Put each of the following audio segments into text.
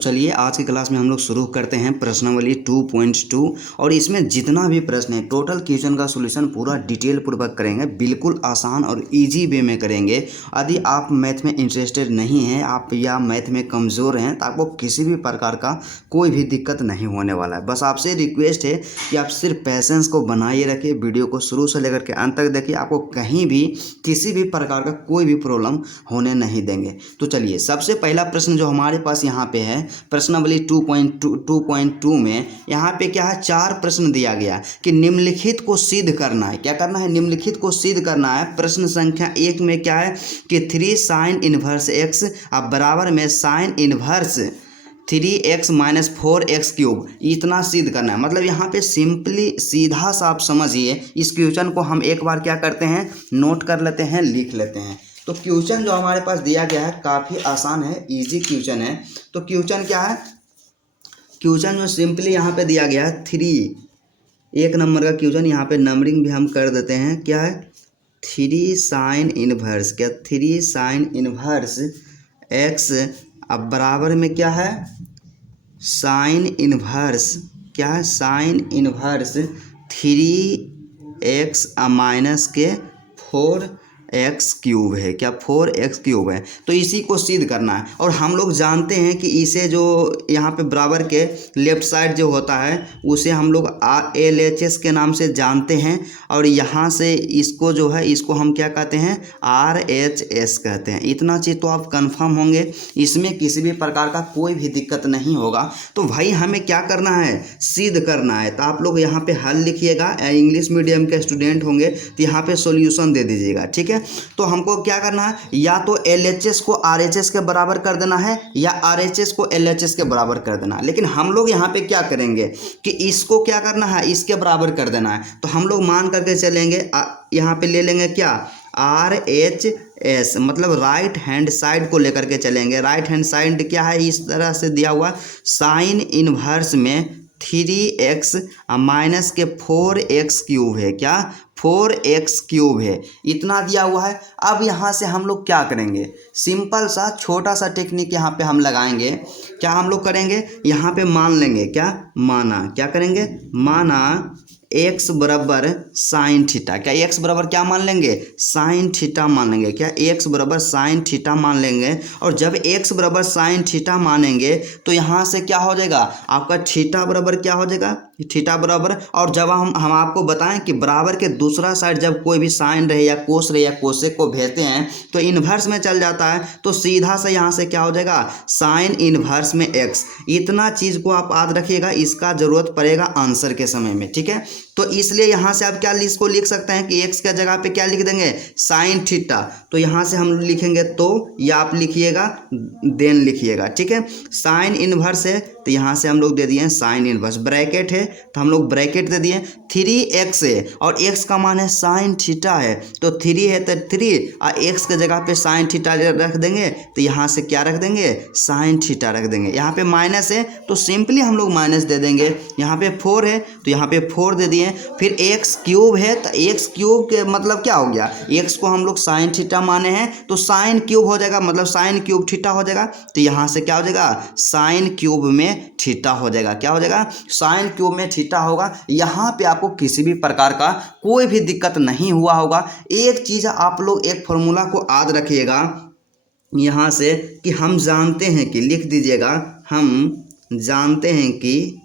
चलिए आज की क्लास में हम लोग शुरू करते हैं प्रश्नावली 2.2 और इसमें जितना भी प्रश्न है टोटल क्वेश्चन का सॉल्यूशन पूरा डिटेल पूर्वक करेंगे। बिल्कुल आसान और इजी वे में करेंगे। यदि आप मैथ में इंटरेस्टेड नहीं हैं आप या मैथ में कमज़ोर हैं तो आपको किसी भी प्रकार का कोई भी दिक्कत नहीं होने वाला है। बस आपसे रिक्वेस्ट है कि आप सिर्फ पैसेंस को बनाए रखिए, वीडियो को शुरू से लेकर के अंत तक देखिए, आपको कहीं भी किसी भी प्रकार का कोई भी प्रॉब्लम होने नहीं देंगे। तो चलिए सबसे पहला प्रश्न जो हमारे पास यहाँ पे है प्रश्नावली 2.2 में यहाँ पे क्या है, चार प्रश्न दिया गया कि निम्नलिखित को सिद्ध करना है। क्या करना है? निम्नलिखित को सिद्ध करना है। प्रश्न संख्या 1 में क्या है कि 3 साइन इनवर्स एक्स अब बराबर में sine inverse 3x minus 4x cube, इतना सिद्ध करना है। मतलब यहाँ पे सिंपली सीधा सा आप समझिए, इस क्वेश्चन को हम एक बार क्या करते हैं, नोट कर लेते हैं, लिख लेते हैं। तो क्वेश्चन जो हमारे पास दिया गया है काफ़ी आसान है, इजी क्वेश्चन है। तो क्वेश्चन क्या है, क्वेश्चन जो सिंपली यहाँ पे दिया गया है 3, एक नंबर का क्वेश्चन, यहाँ पे नंबरिंग भी हम कर देते हैं। क्या है? 3 साइन इनवर्स, क्या 3 साइन इनवर्स एक्स अब बराबर में क्या है, साइन इनवर्स, क्या है, साइन इनवर्स 3x माइनस के 4x क्यूब है। क्या 4x क्यूब है? तो इसी को सिद्ध करना है। और हम लोग जानते हैं कि इसे जो यहाँ पे बराबर के लेफ्ट साइड जो होता है उसे हम लोग LHS के नाम से जानते हैं, और यहाँ से इसको जो है इसको हम क्या कहते हैं, RHS कहते हैं। इतना चीज़ तो आप कंफर्म होंगे, इसमें किसी भी प्रकार का कोई भी दिक्कत नहीं होगा। तो भाई हमें क्या करना है, सिद्ध करना है। तो आप लोग यहाँ पे हल लिखिएगा, इंग्लिश मीडियम के स्टूडेंट होंगे तो यहाँ पे सॉल्यूशन दे दीजिएगा, ठीक है। तो हमको क्या करना है, या तो LHS को RHS के बराबर कर देना है या RHS को LHS के बराबर कर देना है। लेकिन हम लोग यहाँ पे क्या करेंगे कि इसको क्या करना है, इसके बराबर कर देना है। तो हम लोग मान करके चलेंगे, यहाँ पे ले लेंगे क्या, RHS, मतलब राइट हैंड साइड को लेकर के चलेंगे। राइट हैंड साइड क्या है, इस तरह से दिया हुआ साइन इनवर्स में 3x माइनस के 4x क्यूब है। क्या 4x क्यूब है, इतना दिया हुआ है। अब यहाँ से हम लोग क्या करेंगे, सिंपल सा छोटा सा टेक्निक यहाँ पे हम लगाएंगे। क्या हम लोग करेंगे, यहाँ पे मान लेंगे, क्या माना, क्या करेंगे, माना x बराबर साइन थीटा। क्या x बराबर क्या मान लेंगे, साइन थीटा मान लेंगे। क्या x बराबर साइन थीटा मान लेंगे। और जब x बराबर साइन थीटा मानेंगे तो यहाँ से क्या हो जाएगा, आपका थीटा बराबर क्या हो जाएगा, थीटा बराबर, और जब हम आपको बताएं कि बराबर के दूसरा साइड जब कोई भी साइन रहे या कोस रहे या कोसेक को भेजते हैं तो इन्वर्स में चल जाता है। तो सीधा से यहाँ से क्या हो जाएगा, साइन इन्वर्स में x। इतना चीज़ को आप याद रखिएगा, इसका ज़रूरत पड़ेगा आंसर के समय में, ठीक है। तो इसलिए यहाँ से आप क्या इसको लिख सकते हैं कि x के जगह पे क्या लिख देंगे, साइन थीटा। तो यहाँ से हम लिखेंगे तो, या आप लिखिएगा देन लिखिएगा, ठीक है। साइन इन्वर्स है तो यहाँ से हम लोग दे दिए साइन इन्वर्स, ब्रैकेट है तो हम लोग ब्रैकेट दे दिए, 3x है और x का मान है साइन थीटा है। तो 3 है तो 3 और x के जगह पे साइन थीटा रख देंगे, तो यहाँ से क्या रख देंगे, साइन थीटा रख देंगे। यहाँ पे माइनस है तो सिंपली हम लोग माइनस दे देंगे। यहाँ पे 4 है तो यहाँ पे 4 दे दिए। फिर x क्यूब है तो x क्यूब के मतलब क्या हो गया, x को हम लोग साइन थीटा माने हैं तो साइन क्यूब हो जाएगा, मतलब साइन क्यूब थीटा हो जाएगा। तो यहाँ से क्या हो जाएगा, साइन क्यूब में थीटा हो जाएगा। क्या हो जाएगा, साइन क्यूब में थीटा होगा। यहाँ पे आपको किसी भी प्रकार का कोई भी दिक्कत नहीं हुआ होगा। एक चीज़ आप लोग एक फॉर्मूला को याद रखिएगा यहाँ से कि हम जानते हैं कि, लिख दीजिएगा, हम जानते हैं कि,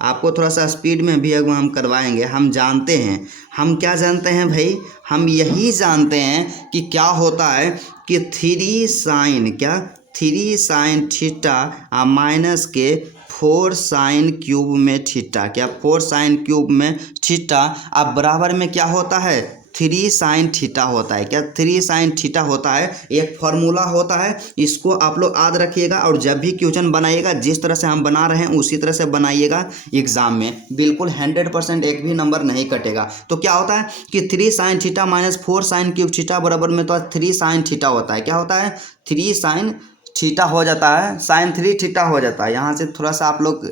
आपको थोड़ा सा स्पीड में भी हम करवाएंगे। हम जानते हैं, हम क्या जानते हैं भाई, हम यही जानते हैं कि क्या होता है कि 3 साइन, क्या 3 साइन थीटा माइनस के 4 साइन क्यूब में थीटा। क्या 4 साइन क्यूब में थीटा अब बराबर में क्या होता है, 3 साइन थीटा होता है। क्या 3 साइन थीटा होता है, एक फार्मूला होता है, इसको आप लोग याद रखिएगा। और जब भी क्वेश्चन बनाइएगा जिस तरह से हम बना रहे हैं उसी तरह से बनाइएगा, एग्जाम में बिल्कुल 100% एक भी नंबर नहीं कटेगा। तो क्या होता है कि 3 sine theta minus 4 sine cube theta बराबर में तो 3 साइन थीटा होता है। क्या होता है, 3 साइन थीटा हो जाता है, साइन 3 थीटा हो जाता है। यहाँ से थोड़ा सा आप लोग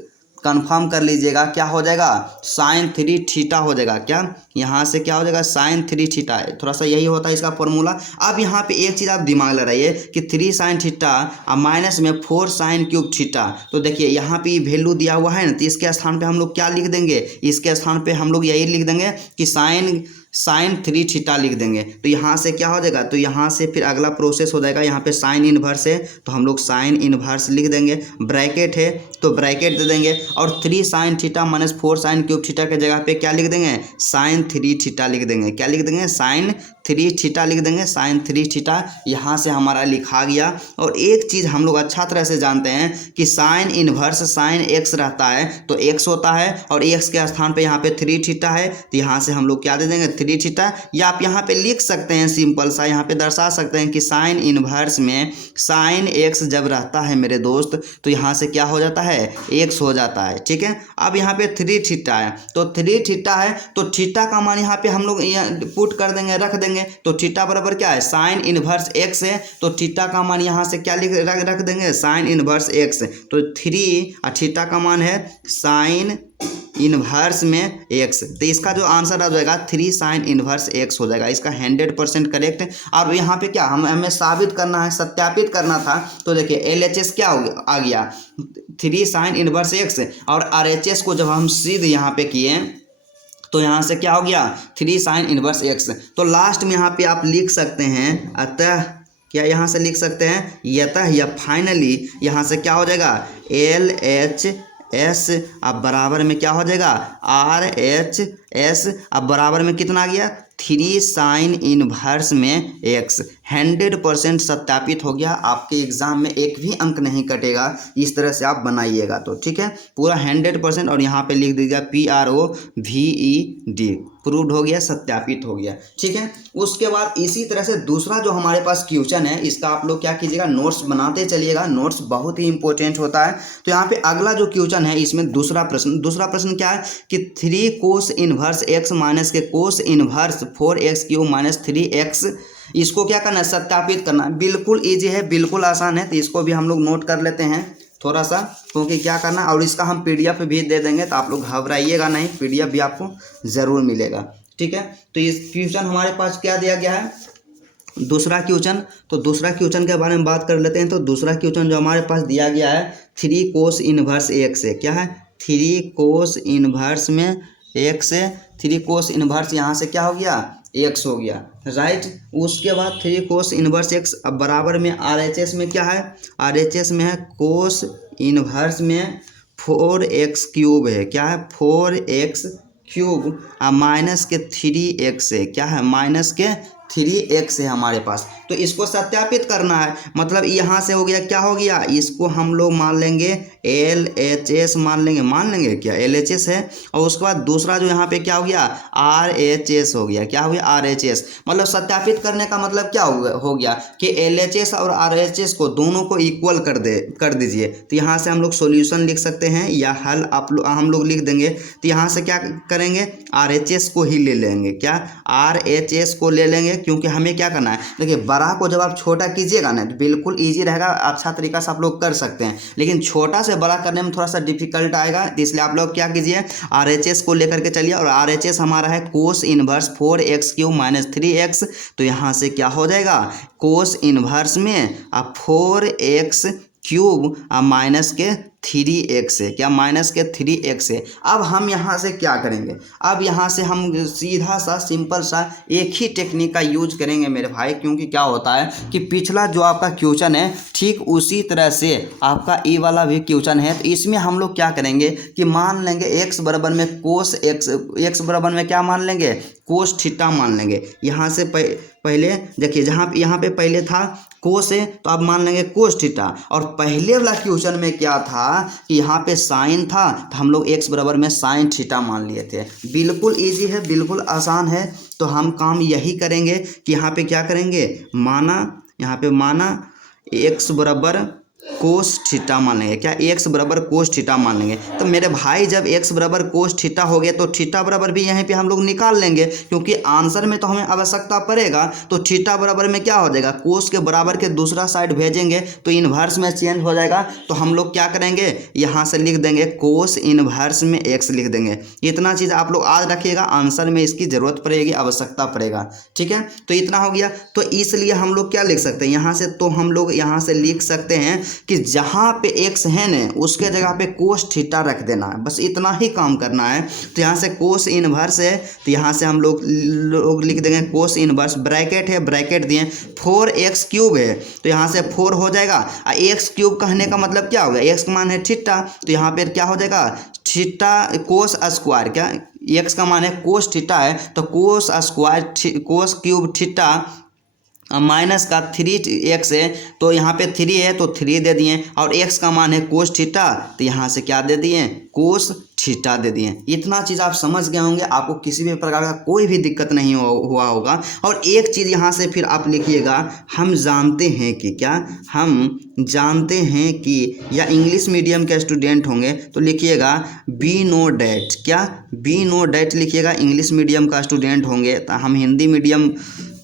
कंफर्म कर लीजिएगा, क्या हो जाएगा, साइन 3 थीटा हो जाएगा। क्या यहाँ से क्या हो जाएगा, साइन 3 थीटा। थोड़ा सा यही होता है इसका फॉर्मूला। अब यहाँ पे एक चीज़ आप दिमाग लगाइए कि 3 साइन थीटा और माइनस में 4 साइन क्यूब थीटा। तो देखिए यहाँ पे वैल्यू दिया हुआ है ना, तो इसके स्थान पे हम लोग क्या लिख देंगे, इसके स्थान पे हम लोग यही लिख देंगे कि साइन 3 थीटा लिख देंगे। तो यहाँ से क्या हो जाएगा, तो यहाँ से फिर अगला प्रोसेस हो जाएगा। यहाँ पे साइन इनवर्स है तो हम लोग साइन इनवर्स लिख देंगे, ब्रैकेट है तो ब्रैकेट दे देंगे, और 3 sine theta minus 4 sine cube theta के जगह पे क्या लिख देंगे, साइन 3 थीटा लिख देंगे। क्या लिख देंगे, साइन 3 थीटा लिख देंगे, साइन 3 थीटा यहाँ से हमारा लिखा गया। और एक चीज़ हम लोग अच्छा तरह से जानते हैं कि साइन इनवर्स साइन एक्स रहता है तो एक्स होता है, और एक्स के स्थान पे यहाँ पे 3 थीटा है तो यहाँ से हम लोग क्या दे देंगे, 3 थीटा। या आप यहाँ पे लिख सकते हैं सिंपल सा, यहाँ पे दर्शा सकते हैं कि साइन इनवर्स में साइन एक्स जब रहता है मेरे दोस्त तो यहाँ से क्या हो जाता है, एक्स हो जाता है। ठीक है, अब यहाँ पे 3 थीटा है तो 3 थीटा है तो थीटा का मान यहाँ पे हम लोग पुट कर देंगे, रख देंगे। तो थीटा बराबर क्या है, साइन इनवर्स एक्स है तो थीटा का मान यहाँ से क्या रख देंगे, साइन इनवर्स एक्स। तो 3 और थीटा का मान है साइन इनवर्स में एक्स। तो इसका जो आंसर आ जाएगा 3 साइन इनवर्स एक्स हो जाएगा, इसका 100% करेक्ट है। और यहाँ पे क्या हमें साबित करना है, सत्यापित करना था। तो देखिए LHS क्या आ गया, 3 साइन इनवर्स एक्स, और RHS को जब हम सीधे यहाँ पे किए तो यहाँ से क्या हो गया, 3 साइन इनवर्स एक्स। तो लास्ट में यहाँ पे आप लिख सकते हैं अतः, क्या यहाँ से लिख सकते हैं यतः या फाइनली, यहाँ से क्या हो जाएगा LHS अब बराबर में क्या हो जाएगा RHS। अब बराबर में कितना आ गया, 3 साइन इनवर्स में एक्स। 100% सत्यापित हो गया, आपके एग्जाम में एक भी अंक नहीं कटेगा। इस तरह से आप बनाइएगा तो ठीक है, पूरा 100%। और यहाँ पे लिख दीजिएगा PROVED, प्रूव्ड हो गया, सत्यापित हो गया। ठीक है, उसके बाद इसी तरह से दूसरा जो हमारे पास क्वेश्चन है, इसका आप लोग क्या कीजिएगा, नोट्स बनाते चलिएगा, नोट्स बहुत ही इंपॉर्टेंट होता है। तो यहाँ पे अगला जो क्वेश्चन है इसमें दूसरा प्रश्न क्या है कि 3 कोस इनवर्स एक्स माइनस के cos inverse 4x cube minus 3x, इसको क्या करना है, सत्यापित करना है। बिल्कुल ईजी है, बिल्कुल आसान है। तो इसको भी हम लोग नोट कर लेते हैं थोड़ा सा, क्योंकि क्या करना, और इसका हम PDF भी दे देंगे तो आप लोग घबराइएगा नहीं, PDF भी आपको ज़रूर मिलेगा। ठीक है, तो इस क्वेश्चन हमारे पास क्या दिया गया है, दूसरा क्वेश्चन। तो दूसरा क्वेश्चन के बारे में बात कर लेते हैं। तो दूसरा क्वेश्चन जो हमारे पास दिया गया है 3 कोस इनवर्स एक्स है। क्या है, 3 कोस इनवर्स में एक्स है। 3 कोस इनवर्स यहाँ से क्या हो गया, एक्स हो गया, राइट। उसके बाद 3 कोस इनवर्स एक्स, अब बराबर में RHS में क्या है, RHS में है कोस इनवर्स में 4x क्यूब है। क्या है, 4x क्यूब माइनस के 3x है। क्या है, माइनस के 3x है हमारे पास। तो इसको सत्यापित करना है, मतलब यहाँ से हो गया, क्या हो गया, इसको हम लोग मान लेंगे LHS, मान लेंगे क्या LHS है। और उसके बाद दूसरा जो यहाँ पे क्या हो गया, RHS हो गया। क्या हो गया, RHS। मतलब सत्यापित करने का मतलब क्या हो गया कि LHS और RHS को दोनों को इक्वल कर दीजिए। तो यहाँ से हम लोग सॉल्यूशन लिख सकते हैं या हल हम लोग लिख देंगे। तो यहाँ से क्या करेंगे, RHS को ही ले लेंगे। क्या, RHS को ले लेंगे, क्योंकि हमें क्या करना है, देखिए बड़ा को जब आप छोटा कीजिएगा ना तो बिल्कुल इजी रहेगा, अच्छा तरीका से आप लोग कर सकते हैं। लेकिन छोटा से बड़ा करने में थोड़ा सा डिफिकल्ट आएगा, तो इसलिए आप लोग क्या कीजिए, RHS को लेकर के चलिए। और RHS हमारा है cos inverse 4x cube minus 3x। तो यहाँ से क्या हो जाएगा, कोस इनवर्स में 4x क्यूब माइनस के 3x है। क्या, माइनस के 3x है। अब हम यहाँ से क्या करेंगे, अब यहाँ से हम सीधा सा सिंपल सा एक ही टेक्निक का यूज करेंगे मेरे भाई। क्योंकि क्या होता है कि पिछला जो आपका क्वेश्चन है ठीक उसी तरह से आपका ये वाला भी क्वेश्चन है। तो इसमें हम लोग क्या करेंगे कि मान लेंगे x बराबर में कोस x बराबर में क्या मान लेंगे, कोस थीटा मान लेंगे। यहाँ से पहले देखिए, यहाँ पे पहले था कोस है तो अब मान लेंगे कोस थीटा। और पहले वाला क्वेश्चन में क्या था कि यहाँ पे साइन था तो हम लोग x बराबर में साइन थीटा मान लिए थे। बिल्कुल इजी है, बिल्कुल आसान है। तो हम काम यही करेंगे कि यहाँ पे क्या करेंगे, यहाँ पे माना x बराबर कोस थीटा मान लेंगे। क्या एक्स बराबर कोस थीटा मान लेंगे। तो मेरे भाई जब एक्स बराबर कोस थीटा हो गया तो थीटा बराबर भी यहीं पे हम लोग निकाल लेंगे, क्योंकि आंसर में तो हमें आवश्यकता पड़ेगा। तो थीटा बराबर में क्या हो जाएगा, कोस के बराबर के दूसरा साइड भेजेंगे तो इन्वर्स में चेंज हो जाएगा। तो हम लोग क्या करेंगे, यहाँ से लिख देंगे कोस इन्वर्स में एक्स लिख देंगे। इतना चीज़ आप लोग आज रखिएगा, आंसर में इसकी ज़रूरत पड़ेगी, आवश्यकता पड़ेगा। ठीक है, तो इतना हो गया। तो इसलिए हम लोग क्या लिख सकते हैं यहाँ से, तो हम लोग यहाँ से लिख सकते हैं कि जहाँ पे एक्स है न उसके जगह पे कोस थीटा रख देना है, बस इतना ही काम करना है। तो यहाँ से कोस इनवर्स है, तो यहाँ से हम लोग लिख देंगे कोस इनवर्स, ब्रैकेट है, ब्रैकेट दिए 4x क्यूब है, तो यहाँ से 4 हो जाएगा। एक्स क्यूब कहने का मतलब क्या होगा, एक्स का मान है थीटा, तो यहाँ पर क्या हो जाएगा थीटा कोस स्क्वायर, क्या एक्स का मान है कोस थीटा है तो cos square cos cube theta minus का 3x है, तो यहाँ पे 3 है तो 3 दे दिए, और x का मान है कोस थीटा, तो यहाँ से क्या दे दिए कोस थीटा दे दिए। इतना चीज़ आप समझ गए होंगे, आपको किसी भी प्रकार का कोई भी दिक्कत नहीं हुआ होगा। और एक चीज़ यहाँ से फिर आप लिखिएगा, हम जानते हैं कि, क्या हम जानते हैं कि, या इंग्लिश मीडियम के स्टूडेंट होंगे तो लिखिएगा बी नो डैट, क्या बी नो डैट लिखिएगा। इंग्लिश मीडियम का स्टूडेंट होंगे तो हम हिंदी मीडियम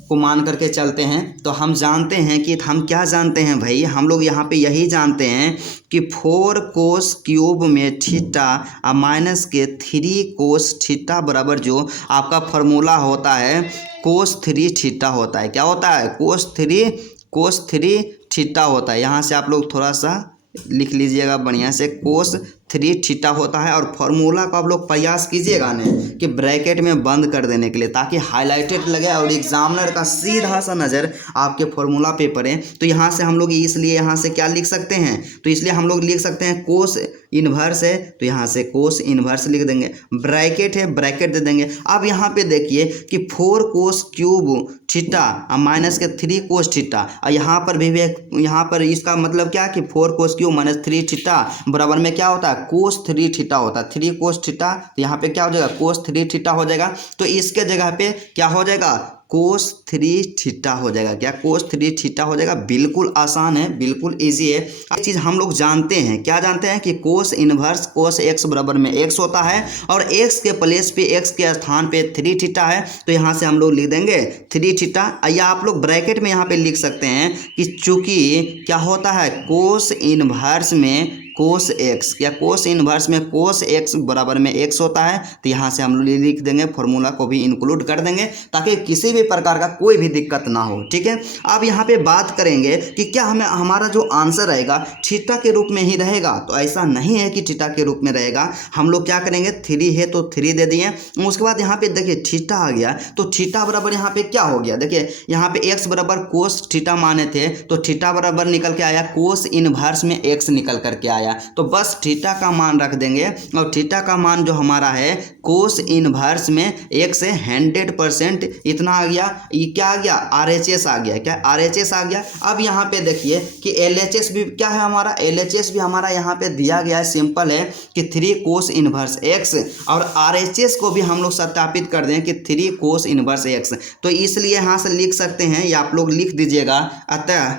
को मान करके चलते हैं, तो हम जानते हैं कि, हम क्या जानते हैं भाई, हम लोग यहाँ पे यही जानते हैं कि 4 कोस क्यूब में थीटा माइनस के 3 कोस थीटा बराबर जो आपका फॉर्मूला होता है कोस 3 थीटा होता है। क्या होता है, कोस 3 थीटा होता है। यहाँ से आप लोग थोड़ा सा लिख लीजिएगा बढ़िया से, कोस 3 थीटा होता है। और फॉर्मूला को आप लोग प्रयास कीजिएगा ना कि ब्रैकेट में बंद कर देने के लिए, ताकि हाईलाइटेड लगे और एग्जामिनर का सीधा सा नज़र आपके फॉर्मूला पे पड़े। तो यहाँ से हम लोग इसलिए यहाँ से क्या लिख सकते हैं, तो इसलिए हम लोग लिख सकते हैं कोस इन्वर्स है, तो यहाँ से कोस इन्वर्स लिख देंगे, ब्रैकेट है, ब्रैकेट दे देंगे। अब यहाँ पे देखिए कि 4 कोस क्यूब थीटा माइनस के 3 कोस थीटा, और यहाँ पर भी यहाँ पर इसका मतलब क्या कि 4 कोस क्यूब माइनस 3 थीटा बराबर में क्या होता है कोस 3 थीटा होता है। 3 कोस थीटा, तो यहाँ पे क्या हो जाएगा कोस 3 थीटा हो जाएगा। तो इसके जगह पे क्या हो जाएगा कोस 3 थीटा हो जाएगा। क्या कोस 3 थीटा हो जाएगा। बिल्कुल आसान है, बिल्कुल इजी है। एक चीज़ हम लोग जानते हैं, क्या जानते हैं कि कोस इन्वर्स कोस एक्स बराबर में एक्स होता है, और एक्स के प्लेस पे एक्स के स्थान पे 3 थीटा है, तो यहाँ से हम लोग लिख देंगे 3 थीटा। या आप लोग ब्रैकेट में यहाँ पे लिख सकते हैं कि चूंकि क्या होता है कोस इन्वर्स में कोस एक्स, या कोस इन्वर्स में कोस एक्स बराबर में एक्स होता है, तो यहाँ से हम लोग लिख देंगे, फॉर्मूला को भी इंक्लूड कर देंगे ताकि किसी भी प्रकार का कोई भी दिक्कत ना हो। ठीक है, अब यहाँ पे बात करेंगे कि क्या हमें हमारा जो आंसर रहेगा थीटा के रूप में ही रहेगा, तो ऐसा नहीं है कि थीटा के रूप में रहेगा। हम लोग क्या करेंगे 3 है तो 3 दे दिए, उसके बाद यहाँ पे देखिए थीटा आ गया, तो थीटा बराबर यहाँ पे क्या हो गया, देखिए यहाँ पे एक्स बराबर कोस थीटा माने थे, तो थीटा बराबर निकल के आया कोस इनवर्स में एक्स निकल करके आया। तो बस थीटा का मान रख देंगे, और थीटा का मान जो हमारा है कोस इनवर्स में एक्स है 100%, इतना आ गया। ये क्या आ गया RHS आ गया, क्या RHS आ गया। अब यहाँ पे देखिए कि LHS भी क्या है हमारा, LHS भी हमारा यहाँ पे दिया गया है, सिंपल है कि 3 कोस इनवर्स एक्स, और RHS को भी हम लोग सत्यापित कर दें कि 3 कोस इनवर्स एक्स। तो इसलिए यहाँ से लिख सकते हैं, या आप लोग लिख दीजिएगा, अतः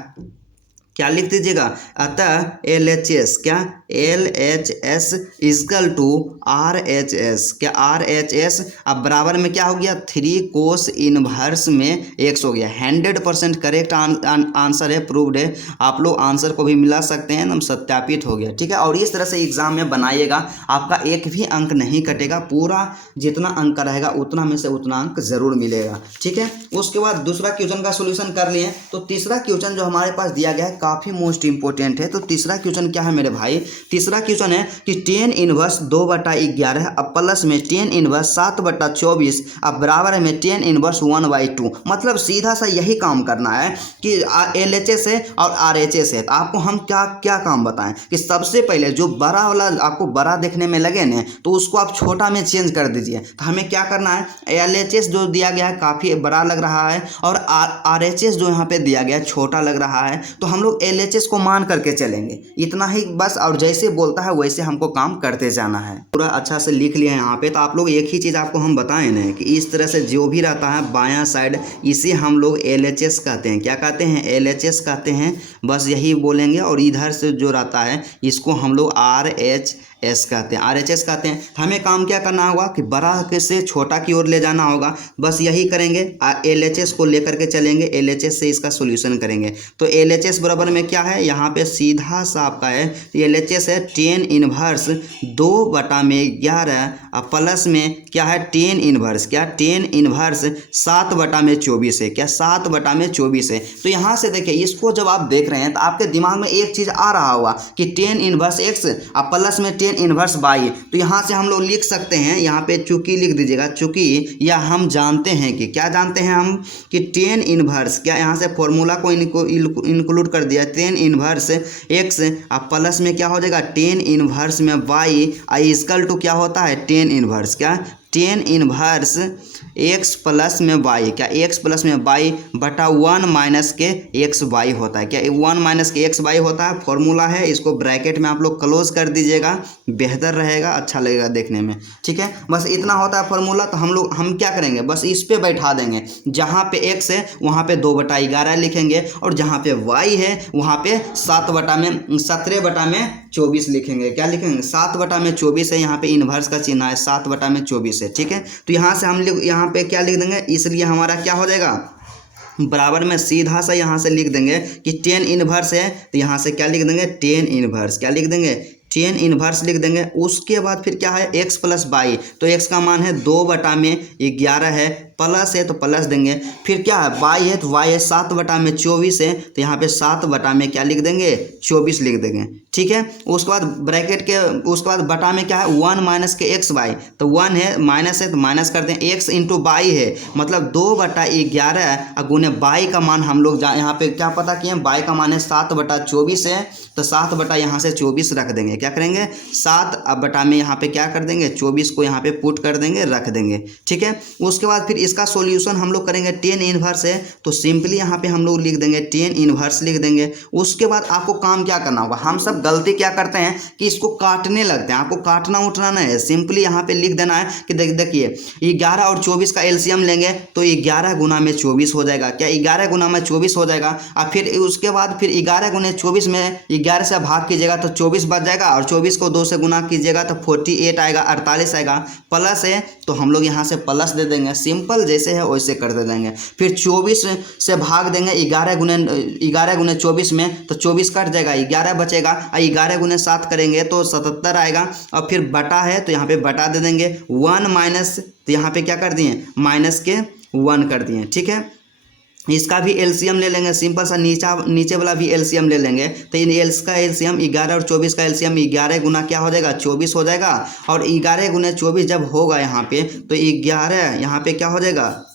क्या लिख दीजिएगा, अतः LHS, क्या LHS इजकल टू RHS, क्या RHS अब बराबर में क्या हो गया 3 कोस इनवर्स में एक्स हो गया। 100% करेक्ट आंसर है, प्रूव्ड है। आप लोग आंसर को भी मिला सकते हैं, एकदम सत्यापित हो गया। ठीक है, और इस तरह से एग्जाम में बनाइएगा, आपका एक भी अंक नहीं कटेगा, पूरा जितना अंक रहेगा उतना में से उतना अंक जरूर मिलेगा। ठीक है, उसके बाद दूसरा क्वेश्चन का सोल्यूशन कर लिए, तो तीसरा क्वेश्चन जो हमारे पास दिया गया है काफ़ी मोस्ट इंपॉर्टेंट है। तो तीसरा क्वेश्चन क्या है मेरे भाई, तीसरा क्वेश्चन है कि 10 इनवर्स 2/11 अब प्लस में 10 इनवर्स 7/24 अब बराबर में 10 इनवर्स 1/2। मतलब सीधा सा यही काम करना है कि LHS है और RHS है। तो आपको हम क्या क्या काम बताएं कि सबसे पहले जो बड़ा वाला आपको बड़ा देखने में लगे ना, तो उसको आप छोटा में चेंज कर दीजिए। तो हमें क्या करना है, LHS जो दिया गया है काफ़ी बड़ा लग रहा है, और RHS जो यहाँ पे दिया गया है छोटा लग रहा है, तो हम लोग लोग LHS को मान करके चलेंगे, इतना ही बस। और जैसे बोलता है वैसे हमको काम करते जाना है। पूरा अच्छा से लिख लिया यहाँ पे। तो आप लोग एक ही चीज़ आपको हम बताएं ना कि इस तरह से जो भी रहता है बायां साइड, इसे हम लोग LHS कहते हैं। क्या कहते हैं? LHS कहते हैं। बस यही बोलेंगे। और इधर से जो रहता है इसको हम लोग RHS कहते हैं, RHS कहते हैं। हमें काम क्या करना होगा कि बड़ा से छोटा की ओर ले जाना होगा, बस यही करेंगे। LHS को लेकर के चलेंगे, LHS से इसका सोल्यूशन करेंगे। तो LHS बराबर में क्या है, यहाँ पे सीधा सा आपका है LHS है 10 इनवर्स 2/11 प्लस में क्या है 10 इनवर्स, क्या 10 इनवर्स 7/24 है, क्या 7/24 है। तो यहाँ से देखिए, इसको जब आप देख रहे हैं तो आपके दिमाग में एक चीज़ आ रहा होगा कि 10 इनवर्स x प्लस में 10 इनवर्स y। तो यहाँ से हम लोग लिख सकते हैं, यहाँ पे चूंकि लिख दीजिएगा, चूंकि या हम जानते हैं कि क्या जानते हैं हम कि 10 इनवर्स, क्या यहाँ से फॉर्मूला को इंक्लूड कर दिया, 10 इनवर्स x प्लस में क्या हो जाएगा 10 इनवर्स में y इक्वल टू क्या होता है 10 इनवर्स, क्या 10 इनवर्स x प्लस में y, क्या x प्लस में y बटा 1 माइनस के एक्स वाई होता है, क्या 1 माइनस के एक्स वाई होता है। फॉर्मूला है, इसको ब्रैकेट में आप लोग क्लोज कर दीजिएगा, बेहतर रहेगा, अच्छा लगेगा देखने में। ठीक है, बस इतना होता है फॉर्मूला। तो हम क्या करेंगे, बस इस पे बैठा देंगे। जहाँ पे x है वहाँ पे 2/11 लिखेंगे, और जहाँ पे y है वहाँ पे 17/24 लिखेंगे। क्या लिखेंगे 7/24 है, यहाँ पे इन्वर्स का चिन्ह है, 7/24 है। ठीक है, तो यहाँ से हम यहाँ पे क्या लिख देंगे, इसलिए हमारा क्या हो जाएगा बराबर में सीधा सा यहाँ से लिख देंगे कि 10 इनवर्स है। तो यहाँ से क्या लिख देंगे 10 इनवर्स, क्या लिख देंगे 10 इनवर्स लिख देंगे। उसके बाद फिर क्या है x प्लस वाई, तो x का मान है 2/11 है, प्लस है तो प्लस देंगे। फिर क्या है y है, तो y है 7/24 है, तो यहाँ पे 7 में क्या लिख देंगे 24 लिख देंगे। ठीक है, उसके बाद ब्रैकेट के उसके बाद बटा में क्या है 1 माइनस के एक्स वाई, तो 1 है माइनस है तो माइनस कर दें, x इंटू वाई है मतलब 2/11 गुने वाई का मान हम लोग यहाँ पे क्या पता किए, वाई का मान है 7/24 है, तो 7 यहाँ से 24 रख देंगे। क्या करेंगे 7 में यहाँ पे क्या कर देंगे 24 को यहाँ पे पुट कर देंगे, रख देंगे। ठीक है, उसके बाद फिर इसका सॉल्यूशन हम लोग करेंगे। 10 इनवर्स है तो सिंपली यहाँ पे हम लोग लिख देंगे 10 इनवर्स लिख देंगे। उसके बाद आपको काम क्या करना होगा, हम सब गलती क्या करते हैं कि इसको काटने लगते हैं। आपको काटना उठना नहीं है, सिंपली यहाँ पे लिख देना है कि देखिए 11 और 24 का एलसीएम लेंगे तो 11 गुना में 24 हो जाएगा, क्या 11 गुना में 24 हो जाएगा। और फिर उसके बाद फिर 11 गुने 24 में 11 से भाग कीजिएगा तो 24 बच जाएगा, और 24 को 2 से गुना कीजिएगा तो 48 आएगा, 48 आएगा। प्लस है तो हम लोग यहाँ से प्लस दे देंगे, सिंपल जैसे है वैसे कर दे देंगे। फिर 24 से भाग देंगे 11 गुने 24 में, तो 24 कट जाएगा, 11 बचेगा, और 11 गुने 7 करेंगे तो 77 आएगा। और फिर बटा है तो यहाँ पे बटा दे देंगे, 1 माइनस, तो यहाँ पे क्या कर दिए माइनस के 1 कर दिए। ठीक है, इसका भी एलसीएम ले लेंगे, सिंपल सा नीचे वाला भी एलसीएम ले लेंगे। तो इन एल्स का एलसीएम 11 और 24 का एलसीएम 11 गुना क्या हो जाएगा 24 हो जाएगा, और 11 गुने 24 जब होगा यहाँ पे तो 11 यहाँ पे क्या हो जाएगा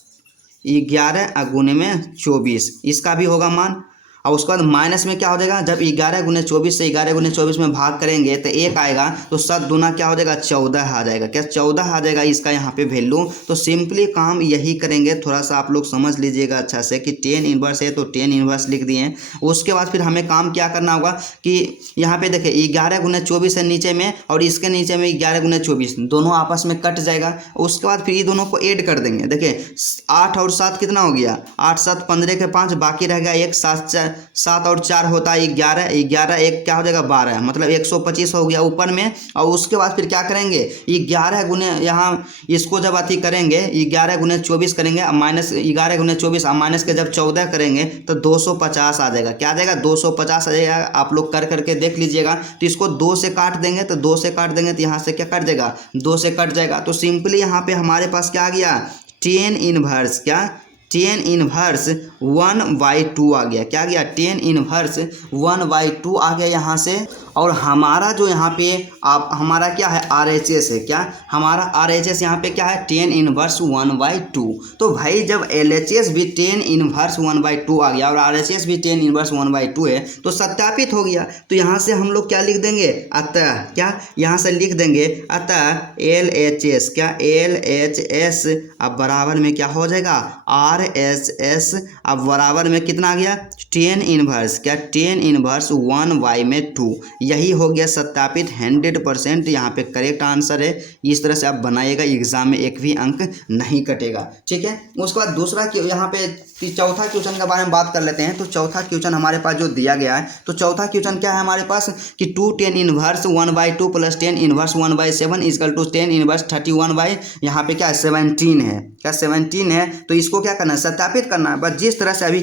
11 गुने में 24, इसका भी होगा मान। और उसके बाद माइनस में क्या हो जाएगा, जब 11 गुने 24 से 11 गुने 24 में भाग करेंगे तो 1 आएगा, तो 7 दूना क्या हो जाएगा 14 आ जाएगा, क्या 14 आ जाएगा इसका यहाँ पे वैल्यू। तो सिंपली काम यही करेंगे, थोड़ा सा आप लोग समझ लीजिएगा अच्छा से कि 10 इनवर्स है तो 10 इनवर्स लिख दिए। उसके बाद फिर हमें काम क्या करना होगा कि यहाँ पे देखिए 11 गुने 24 है नीचे में, और इसके नीचे में 11 गुने 24 दोनों आपस में कट जाएगा। उसके बाद फिर ये दोनों को ऐड कर देंगे। देखिए 8 और 7 कितना हो गया, 8 7 15 के 5, बाकी रह गया 1, 7 और 4 होता है 11, 11 1 क्या हो जाएगा 12, मतलब 125 हो गया ऊपर में। और उसके बाद फिर क्या करेंगे 11 गुने यहाँ इसको जब अति करेंगे 11 गुने 24 करेंगे, माइनस 11 गुने 24 माइनस के जब 14 करेंगे तो 250 आ जाएगा। क्या आ जाएगा 250 आ जाएगा। आप लोग कर करके देख लीजिएगा। तो इसको 2 से काट देंगे, तो 2 से काट देंगे तो यहाँ से क्या कट जाएगा 2 से कट जाएगा। तो सिंपली यहाँ पे हमारे पास क्या आ गया 10 इनवर्स, क्या 10 इनवर्स 1/2 आ गया। क्या आ गया 10 इनवर्स 1/2 आ गया यहाँ से। और हमारा जो यहाँ पे आप हमारा क्या है RHS है, क्या हमारा RHS यहाँ पे क्या है 10 इनवर्स 1/2। तो भाई जब LHS भी 10 इनवर्स 1/2 आ गया और RHS भी 10 इनवर्स 1/2 है तो सत्यापित हो गया। तो यहाँ से हम लोग क्या लिख देंगे, अतः क्या यहाँ से लिख देंगे अतः LHS, क्या LHS अब बराबर में क्या हो जाएगा RHS, अब बराबर में कितना आ गया 10 इनवर्स, क्या 10 इनवर्स 1/2। यही हो गया सत्यापित, 100% यहाँ पे करेक्ट आंसर है। इस तरह से आप बनाइएगा, एग्जाम में एक भी अंक नहीं कटेगा, ठीक है। उसके बाद दूसरा यहाँ पे चौथा क्वेश्चन के बारे में बात कर लेते हैं। तो चौथा क्वेश्चन हमारे पास जो दिया गया है, तो चौथा क्वेश्चन क्या है हमारे पास कि 2 10 inverse 1/2 plus 10 inverse 1/7 equal to 10 inverse 31 यहाँ पे क्या है 17 है, क्या 17 है। तो इसको क्या करना है सत्यापित करना है। बस जिस तरह से अभी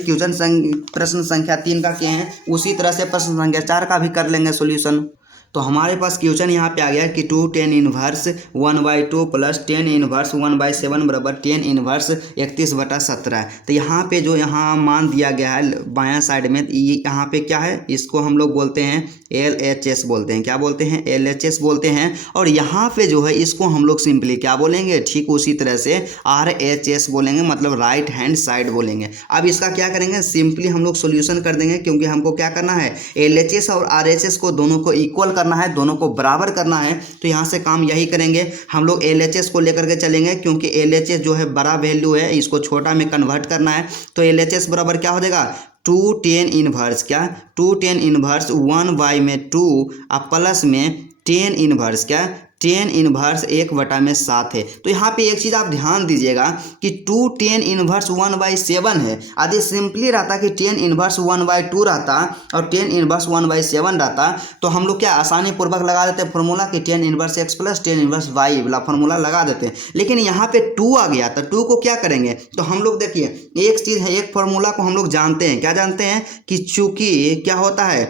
प्रश्न संख्या 3 का किए हैं उसी तरह से प्रश्न संख्या 4 का भी कर लेंगे सॉल्यूशन। तो हमारे पास क्वेश्चन यहाँ पे आ गया कि 2 10 इनवर्स 1/2 प्लस 10 इनवर्स 1/7 बराबर 10 इनवर्स 31/17। तो यहाँ पे जो यहाँ मान दिया गया है बायां साइड में, ये यहाँ पे क्या है, इसको हम लोग बोलते हैं LHS बोलते हैं, क्या बोलते हैं LHS बोलते हैं। और यहाँ पे जो है इसको हम लोग सिंपली क्या बोलेंगे, ठीक उसी तरह से RHS बोलेंगे, मतलब राइट हैंड साइड बोलेंगे। अब इसका क्या करेंगे, सिंपली हम लोग सोल्यूशन कर देंगे, क्योंकि हमको क्या करना है LHS और RHS को दोनों को इक्वल करना है, दोनों को बराबर करना है। तो यहाँ से काम यही करेंगे, हम लोग LHS को लेकर के चलेंगे, क्योंकि LHS जो है बड़ा वैल्यू है, इसको छोटा में कन्वर्ट करना है। तो LHS बराबर क्या हो जाएगा 2 10 इनवर्स, क्या 2 10 इनवर्स 1/2 अब प्लस में 10 इनवर्स, क्या 10 इनवर्स 1/7 है। तो यहाँ पे एक चीज़ आप ध्यान दीजिएगा कि 2 10 इनवर्स 1/7 है। यदि सिंपली रहता कि 10 इनवर्स 1/2 रहता और 10 इनवर्स 1/7 रहता तो हम लोग क्या आसानी पूर्वक लगा देते फॉर्मूला कि 10 inverse x plus 10 inverse y वाला फॉर्मूला लगा देते। लेकिन यहाँ पे 2 आ गया, तो 2 को क्या करेंगे, तो हम लोग देखिए एक चीज़ है, एक फॉर्मूला को हम लोग जानते हैं, क्या जानते हैं कि चूंकि क्या होता है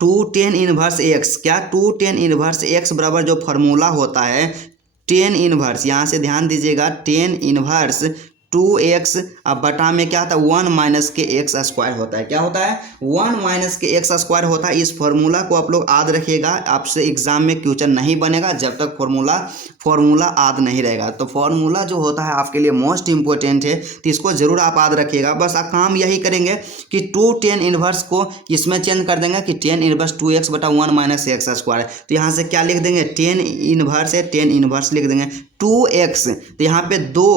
2 10 इनवर्स x, क्या 2 10 इनवर्स x बराबर जो फार्मूला होता है 10 इनवर्स, यहाँ से ध्यान दीजिएगा 10 इनवर्स 2x अब बटा में क्या होता है 1 माइनस के एक्स स्क्वायर होता है, क्या होता है 1 माइनस के एक्स स्क्वायर होता है। इस फॉर्मूला को आप लोग याद रखिएगा, आपसे एग्जाम में क्वेश्चन नहीं बनेगा जब तक फॉर्मूला याद नहीं रहेगा। तो फॉर्मूला जो होता है आपके लिए मोस्ट इंपॉर्टेंट है, तो इसको जरूर आप याद रखिएगा। बस आप काम यही करेंगे कि 2 10 इनवर्स को इसमें चेंज कर देंगे कि 10 इनवर्स 2x बटा 1 माइनस एक्स स्क्वायर। तो यहाँ से क्या लिख देंगे 10 इनवर्स है 10 इनवर्स लिख देंगे 2x, तो यहाँ पे 2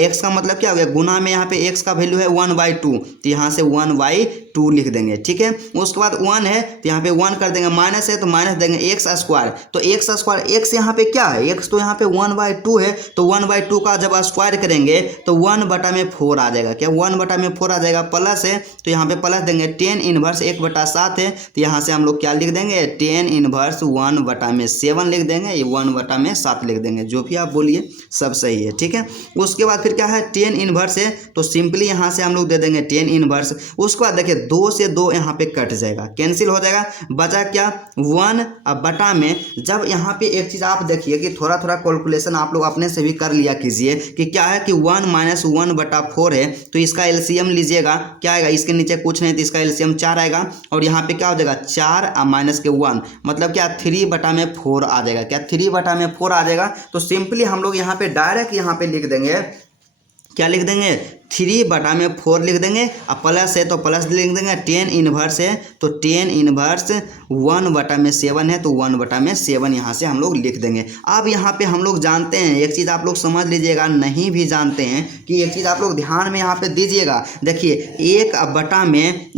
x का मतलब क्या हो गया गुना में, यहाँ पे x का वैल्यू है 1/2, तो यहाँ से 1/2 लिख देंगे, ठीक है। उसके बाद 1 है तो यहाँ पे 1 कर देंगे, माइनस है तो माइनस देंगे एक्स स्क्वायर, तो एक्स स्क्वायर x यहाँ पे क्या है x तो यहाँ पे 1/2 है, तो 1/2 का जब स्क्वायर करेंगे तो 1/4 आ जाएगा, क्या 1/4 आ जाएगा। प्लस है तो यहाँ पे प्लस देंगे 10 इनवर्स 1/7 है, तो यहाँ से हम लोग क्या लिख देंगे 10 इनवर्स 1/7 लिख देंगे, ये 1/7 लिख देंगे, जो भी आप बोलिए सब सही है, ठीक है। उसके बाद फिर क्या है 10 इनवर्स है तो सिंपली यहाँ से हम लोग दे देंगे 10 इनवर्स। उसके बाद देखिए 2 से 2 यहाँ पे कट जाएगा, कैंसिल हो जाएगा, बचा क्या 1 अब बटा में। जब यहाँ पे एक चीज़ आप देखिए कि थोड़ा थोड़ा कैलकुलेशन आप लोग अपने से भी कर लिया कीजिए कि क्या है कि 1 माइनस 1/4 है, तो इसका एलसीएम लीजिएगा, क्या आएगा इसके नीचे कुछ नहीं तो इसका एलसीएम 4 आएगा, और यहाँ पे क्या हो जाएगा 4 माइनस के 1 मतलब क्या 3/4 आ जाएगा, क्या 3/4 आ जाएगा। तो सिंपली हम लोग यहाँ पे डायरेक्ट यहाँ पे लिख देंगे, क्या लिख देंगे 3/4 लिख देंगे, अब प्लस है तो प्लस लिख देंगे, 10 इनवर्स है तो 10 इनवर्स 1/7 है तो 1/7 यहाँ से हम लोग लिख देंगे। अब यहाँ पे हम लोग जानते हैं एक चीज़ आप लोग समझ लीजिएगा, नहीं भी जानते हैं कि एक चीज़ आप लोग ध्यान में यहाँ पे दीजिएगा। देखिए 1 में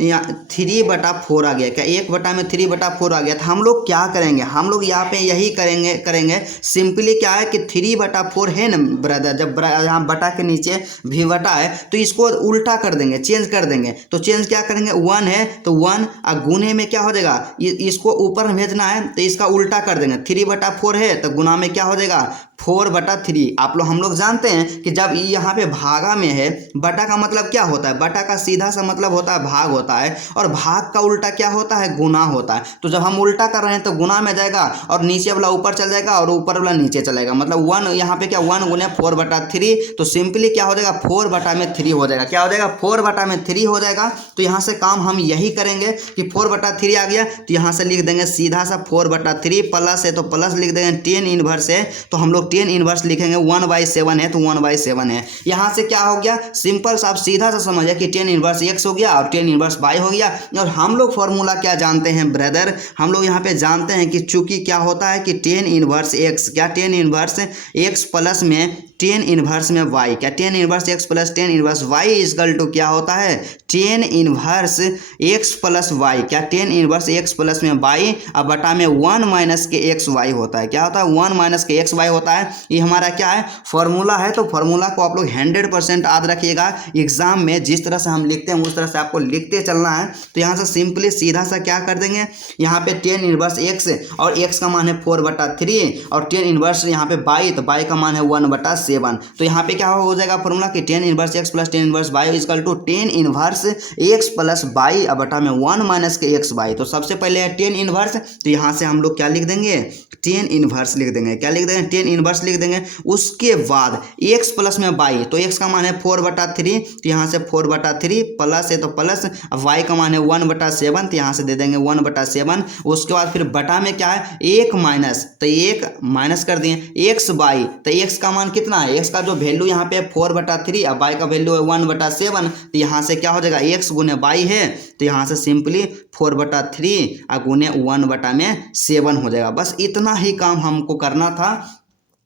3/4 आ गया, क्या 1/3/4 आ गया, तो हम लोग क्या करेंगे, हम लोग यहाँ पे यही करेंगे सिंपली क्या है कि 3/4 है ना ब्रदर, जब यहाँ बटा के नीचे भी बटा है तो इसको उल्टा कर देंगे, चेंज कर देंगे। तो चेंज क्या करेंगे 1 है तो 1 और गुने में क्या हो जाएगा इसको ऊपर भेजना है तो इसका उल्टा कर देंगे, 3/4 है तो गुना में क्या हो जाएगा 4/3। हम लोग जानते हैं कि जब यहाँ पे भागा में है, बटा का मतलब क्या होता है, बटा का सीधा सा मतलब होता है भाग होता है, और भाग का उल्टा क्या होता है, गुना होता है। तो जब हम उल्टा कर रहे हैं तो गुना में जाएगा और नीचे वाला ऊपर चल जाएगा और ऊपर वाला नीचे चलेगा, मतलब 1 यहाँ पे क्या 1 गुने 4/3, तो सिंपली क्या हो जाएगा 4/3 हो जाएगा। क्या हो जाएगा 4/3 हो जाएगा। तो यहाँ से काम हम यही करेंगे कि 4/3 आ गया तो यहाँ से लिख देंगे सीधा सा 4/3, प्लस है तो प्लस लिख देंगे, 10 इनवर्स है तो हम लोग 10 इनवर्स लिखेंगे, 1/7 है तो 1/7 है। यहाँ से क्या हो गया, सिंपल सा आप सीधा सा समझिए कि 10 इनवर्स x हो गया और 10 इनवर्स y हो गया। और हम लोग फॉर्मूला क्या जानते हैं ब्रदर, हम लोग यहाँ पे जानते हैं कि चूंकि क्या होता है कि 10 इनवर्स x, क्या 10 इनवर्स x प्लस में 10 इनवर्स में y, क्या 10 inverse x plus 10 inverse y equal to क्या होता है 10 इनवर्स x प्लस y, क्या 10 इनवर्स x प्लस में y अब बटा में 1 माइनस के एक्स वाई होता है। क्या होता है 1 माइनस के एक्स वाई होता है। ये हमारा क्या है फॉर्मूला है। तो फॉर्मूला को आप लोग 100% याद रखिएगा। एग्जाम में जिस तरह से हम लिखते हैं उस तरह से आपको लिखते चलना है। तो यहाँ से सिंपली सीधा सा क्या कर देंगे, यहाँ पे 10 इनवर्स x और x का मान है 4/3 और 10 इनवर्स यहाँ पे y, तो y का मान है 1/7। तो यहाँ पे क्या हो जाएगा फॉर्मूला कि 10 inverse x plus 10 inverse y equal to 10 inverse x plus y अब बटा में 1 माइनस के एक्स वाई। तो सबसे पहले है 10 इनवर्स, तो यहाँ से हम लोग क्या लिख देंगे 10 इनवर्स लिख देंगे। क्या लिख देंगे 10 इनवर्स लिख देंगे। उसके बाद x प्लस में y, तो x का मान है 4/3, तो यहाँ से 4/3 प्लस है तो प्लस, अब y का मान है 1/7, तो यहाँ से दे देंगे 1/7। उसके बाद फिर बटा में क्या है 1 माइनस, तो 1 माइनस कर दिए x बाई, तो x का मान कितना है, x का जो वैल्यू यहाँ पे 4/3 अब y का वैल्यू है 1/7, तो यहाँ से क्या हो जाएगा x गुने y है, तो यहाँ से सिंपली 4/3 गुने 1/7 हो जाएगा। बस इतना ही काम हमको करना था।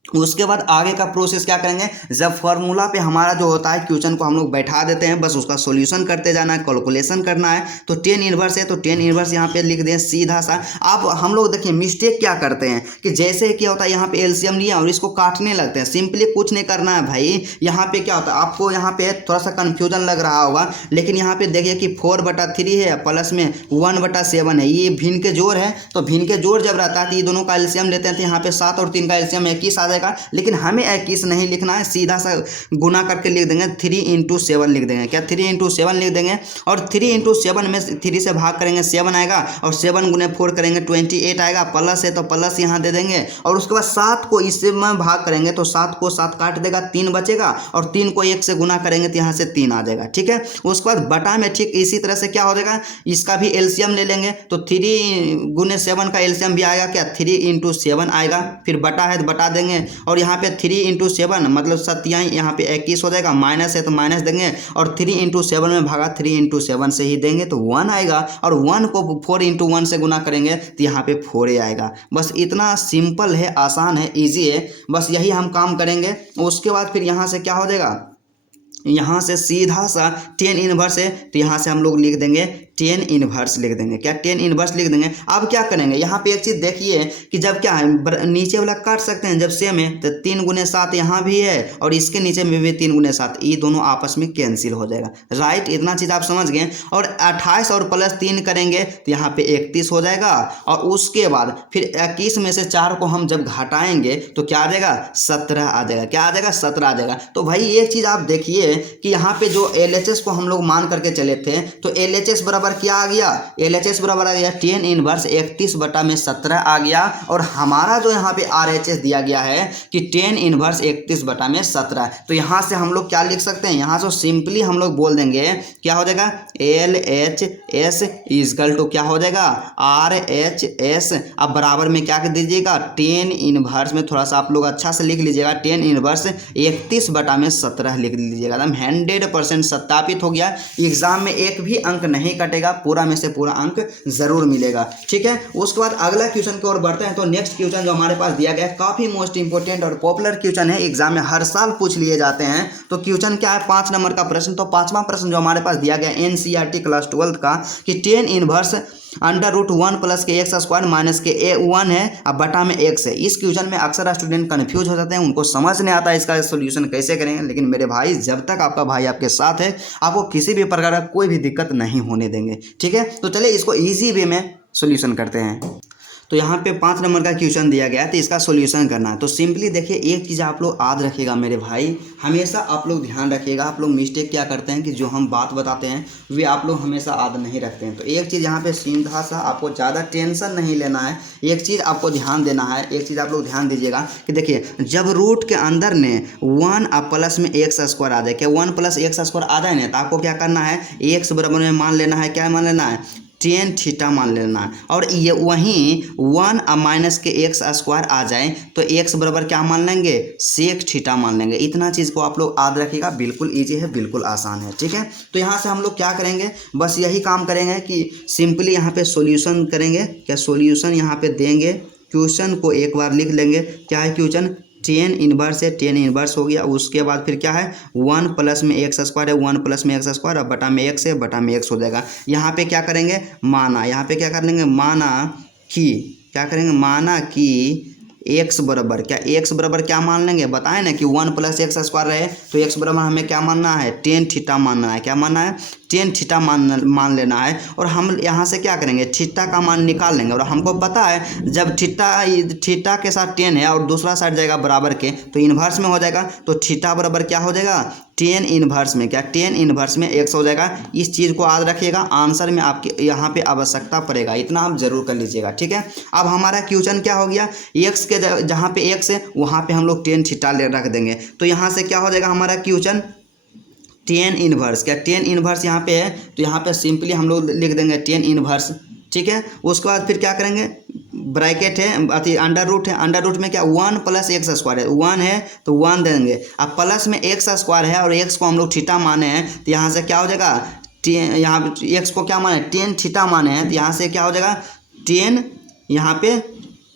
उसके बाद आगे का प्रोसेस क्या करेंगे, जब फॉर्मूला पे हमारा जो होता है क्वेश्चन को हम लोग बैठा देते हैं, बस उसका सॉल्यूशन करते जाना है, कैलकुलेशन करना है। तो 10 इनवर्स है तो 10 इनवर्स यहाँ पे लिख दें सीधा सा। अब हम लोग देखिए मिस्टेक क्या करते हैं कि जैसे क्या होता है यहाँ पे एलसीएम लिया और इसको काटने लगते हैं। सिंपली कुछ नहीं करना है भाई। यहाँ पे क्या होता है आपको यहाँ पे थोड़ा सा कन्फ्यूजन लग रहा होगा, लेकिन यहाँ पे देखिए कि 4/3 है प्लस में 1/7 है, ये भिन्न के जोड़ है। तो भिन्न के जोड़ जब रहता है तो ये दोनों का एलसीएम लेते हैं, तो यहाँ पे 7 और 3 का एलसीएम 21 आ जाएगा। लेकिन हमें 21 नहीं लिखना है, सीधा सा गुना करके लिख देंगे 3 × 7 लिख देंगे। क्या 3 × 7 लिख देंगे और 3 × 7 में 3 से भाग करेंगे 7 आएगा और 7 गुने 4 करेंगे 28 आएगा। प्लस है तो प्लस यहाँ दे देंगे और उसके बाद 7 को इससे में भाग करेंगे तो 7 को 7 काट देगा 3 बचेगा और 3 को 1 से गुना करेंगे तो यहाँ से 3 आ जाएगा। ठीक है, उसके बाद बटा में ठीक इसी तरह से क्या हो जाएगा, इसका भी एलसीएम ले लेंगे तो 3 × 7 का एलसीएम भी आएगा, क्या 3 × 7 आएगा। फिर बटा है तो बटा देंगे और यहाँ पे 3 × 7 मतलब सत्याई यहाँ पे 21 हो जाएगा, माइनस है तो माइनस देंगे और 3 × 7 में भागा 3 × 7 से ही देंगे तो 1 आएगा और 1 को 4 × 1 से गुना करेंगे तो यहाँ पे 4 आएगा। बस इतना सिंपल है, आसान है, इजी है, बस यही हम काम करेंगे। उसके बाद फिर यहाँ से क्या हो जाएगा, यहाँ से सीधा सा 10 इनवर्स है तो यहाँ से हम लोग लिख देंगे 10 इनवर्स लिख देंगे। क्या 10 इनवर्स लिख देंगे। अब क्या करेंगे यहाँ पे एक चीज़ देखिए कि जब क्या है नीचे वाला काट सकते हैं, जब सेम है तो 3 × 7 यहाँ भी है और इसके नीचे में भी 3 × 7, ये दोनों आपस में कैंसिल हो जाएगा। राइट, इतना चीज़ आप समझ गए। और 28 और प्लस 3 करेंगे तो यहाँ पे 31 हो जाएगा और उसके बाद फिर 21 में से 4 को हम जब घटाएंगे तो क्या आ जाएगा 17 आ जाएगा। क्या आ जाएगा 17 आ जाएगा। तो भाई एक चीज़ आप देखिए कि यहाँ पे जो LHS को हम लोग मान करके चले थे तो LHS बराबर क्या आ गया, LHS बराबर आ गया 10 इनवर्स 31/17 आ गया। और हमारा जो यहाँ पे RHS दिया गया है कि 10 इनवर्स 31/17। तो यहाँ से हम लोग क्या लिख सकते हैं, यहाँ से सिंपली हम लोग बोल देंगे क्या हो जाएगा LHS इक्वल टू क्या हो जाएगा RHS। अब बराबर में क्या कर दीजिएगा 10 इनवर्स में थोड़ा सा आप लोग अच्छा से लिख लीजिएगा 10 इनवर्स 31/17 लिख लीजिएगा। 100% सत्यापित हो गया। एग्जाम में एक भी अंक नहीं कटेगा, पूरा में से पूरा अंक जरूर मिलेगा। ठीक है, उसके बाद अगला क्वेश्चन की ओर बढ़ते हैं। तो नेक्स्ट क्वेश्चन जो हमारे पास दिया गया है काफी मोस्ट इंपोर्टेंट और पॉपुलर क्वेश्चन है, एग्जाम में हर साल पूछ लिए जाते हैं। तो क्वेश्चन क्या है 5 नंबर का प्रश्न। तो 5वां प्रश्न जो हमारे पास दिया गया NCERT क्लास 12 का कि 10 इनवर्स √1 प्लस के एक्स स्क्वायर माइनस के A1 है अब बटा में x है। इस क्वेश्चन में अक्सर स्टूडेंट कंफ्यूज हो जाते हैं, उनको समझ नहीं आता इसका सोल्यूशन कैसे करेंगे। लेकिन मेरे भाई जब तक आपका भाई आपके साथ है आपको किसी भी प्रकार का कोई भी दिक्कत नहीं होने देंगे। ठीक है, तो चलिए इसको ईजी वे में सोल्यूशन करते हैं। तो यहाँ पे 5 नंबर का क्वेश्चन दिया गया है, तो इसका सॉल्यूशन करना है। तो सिंपली देखिए, एक चीज़ आप लोग याद रखिएगा मेरे भाई, हमेशा आप लोग ध्यान रखिएगा। आप लोग मिस्टेक क्या करते हैं कि जो हम बात बताते हैं वे आप लोग हमेशा याद नहीं रखते हैं। तो एक चीज़ यहाँ पे सीधा सा, आपको ज़्यादा टेंशन नहीं लेना है। एक चीज़ आपको ध्यान देना है, एक चीज़ आप लोग ध्यान दीजिएगा कि देखिए, जब रूट के अंदर ने 1 प्लस में एक्स स्क्वायर आ जाए, क्या 1 प्लस एक्स स्क्वायर आ जाए ना, तो आपको क्या करना है, एक्स बराबर में मान लेना है, क्या मान लेना है, टेन थीटा मान लेना है। और ये वहीं 1 माइनस के एक्स स्क्वायर आ जाए तो एक्स बराबर क्या मान लेंगे, सेक थीटा मान लेंगे। इतना चीज़ को आप लोग याद रखिएगा, बिल्कुल ईजी है, बिल्कुल आसान है, ठीक है। तो यहाँ से हम लोग क्या करेंगे, बस यही काम करेंगे कि सिंपली यहाँ पे सॉल्यूशन करेंगे। क्या सॉल्यूशन यहाँ पे देंगे, क्वेश्चन को एक बार लिख लेंगे। क्या है क्वेश्चन, टेन इनवर्स है, टेन इनवर्स हो गया। उसके बाद फिर क्या है, 1 प्लस में एक्स स्क्वायर है, 1 प्लस में एक्स स्क्वायर, अब बटा में एक्स है, बटा में एक्स हो जाएगा। यहाँ पे क्या करेंगे, माना, यहाँ पे क्या कर लेंगे, माना कि, क्या करेंगे, माना कि एक्स बराबर, क्या एक्स बराबर क्या मान लेंगे, बताएं ना कि 1 प्लस एक्स स्क्वायर रहे तो एक्स बराबर हमें क्या मानना है, टेन थीटा मानना है। क्या मानना है, टेन थीटा मान लेना है। और हम यहाँ से क्या करेंगे, थीटा का मान निकाल लेंगे। और हमको पता है जब थीटा के साथ 10 है और दूसरा साइड जाएगा बराबर के, तो इन्वर्स में हो जाएगा। तो थीटा बराबर क्या हो जाएगा, 10 इन्वर्स में, क्या 10 इन्वर्स में एक्स हो जाएगा। इस चीज़ को याद रखिएगा, आंसर में आपके यहाँ पे आवश्यकता पड़ेगा, इतना आप जरूर कर लीजिएगा, ठीक है। अब हमारा क्वेश्चन क्या हो गया, एक्स के जहाँ पे एक्स है वहाँ पे हम लोग 10 थीटा रख देंगे। तो यहाँ से क्या हो जाएगा हमारा क्वेश्चन, 10 इन्वर्स, क्या 10 इन्वर्स यहाँ पे है, तो यहाँ पे सिंपली हम लोग लिख देंगे 10 इन्वर्स, ठीक है। उसके बाद फिर क्या करेंगे, ब्रैकेट है, अति अंडर रूट है, अंडर रूट में क्या 1 प्लस एक्स स्क्वायर है, 1 है तो 1 देंगे। अब प्लस में एक्स स्क्वायर है और एक्स को हम लोग थीटा माने हैं, तो यहाँ से क्या हो जाएगा, 10, यहाँ एक्स को क्या माने, 10 थीटा माने हैं, तो यहाँ से क्या हो जाएगा, 10 यहाँ पे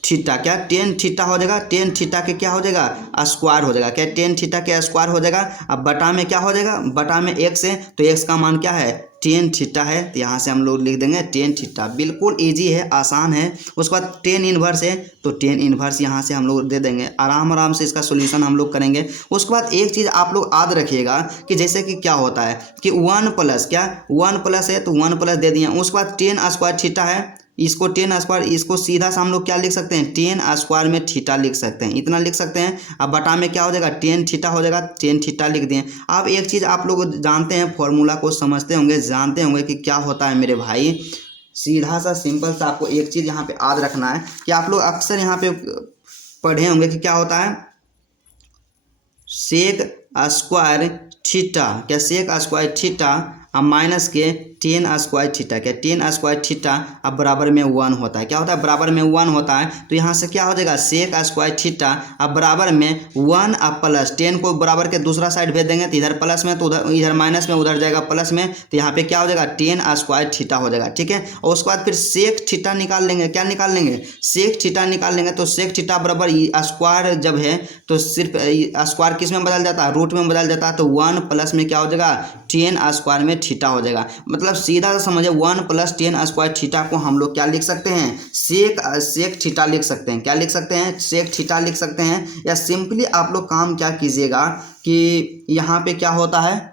थीटा, क्या 10 थीटा हो जाएगा, 10 थीटा के क्या हो जाएगा, स्क्वायर हो जाएगा। क्या 10 थीटा के स्क्वायर हो जाएगा। अब बटा में क्या हो जाएगा, बटा में एक्स है तो एक्स का मान क्या है, 10 थीटा है, तो यहाँ से हम लोग लिख देंगे 10 थीटा। बिल्कुल इजी है, आसान है। उसके बाद 10 इन्वर्स है तो 10 इन्वर्स यहाँ से हम लोग दे देंगे। आराम से इसका सोल्यूशन हम लोग करेंगे। उसके बाद एक चीज़ आप लोग याद रखिएगा कि जैसे कि क्या होता है कि 1 प्लस, क्या 1 प्लस है तो 1 प्लस दे दिए। उसके बाद 10 स्क्वायर थीटा है, इसको 10 स्क्वायर, इसको सीधा सा हम लोग क्या लिख सकते हैं, 10 स्क्वायर में थीटा लिख सकते हैं, इतना लिख सकते हैं। अब बटा में क्या हो जाएगा, 10 थीटा हो जाएगा, 10 थीटा लिख दिए। अब एक चीज़ आप लोग जानते हैं, फॉर्मूला को समझते होंगे, जानते होंगे कि क्या होता है मेरे भाई। सीधा सा सिंपल सा आपको एक चीज़ यहाँ पे याद रखना है कि आप लोग अक्सर यहाँ पे पढ़े होंगे कि क्या होता है, सेक स्क्वायर थीटा, क्या सेक स्क्वायर थीटा अब माइनस के 10 स्क्वायर थीटा, क्या 10 स्क्वायर थीटा अब बराबर में 1 होता है। क्या होता है, बराबर में 1 होता है। तो यहाँ से क्या हो जाएगा, सेक स्क्वायर थीटा अब बराबर में 1 अब प्लस 10 को बराबर के दूसरा साइड भेज देंगे, तो इधर प्लस में तो उधर, इधर माइनस में उधर जाएगा प्लस में, तो यहाँ पे क्या हो जाएगा, 10 स्क्वायर थीटा हो जाएगा, ठीक है। और उसके बाद फिर सेक थीटा निकाल लेंगे। क्या निकाल लेंगे, सेक थीटा निकाल लेंगे। तो सेक थीटा बराबर स्क्वायर जब है तो सिर्फ स्क्वायर किस में बदल जाता है, रूट में बदल जाता है। तो 1 प्लस में क्या हो जाएगा, 10 स्क्वायर में थीटा हो जाएगा। मतलब सीधा सा समझे, 1 प्लस 10 स्क्वायर थीटा को हम लोग क्या लिख सकते हैं, सेक थीटा लिख सकते हैं। क्या लिख सकते हैं, सेक थीटा लिख सकते हैं। या सिंपली आप लोग काम क्या कीजिएगा कि यहाँ पे क्या होता है,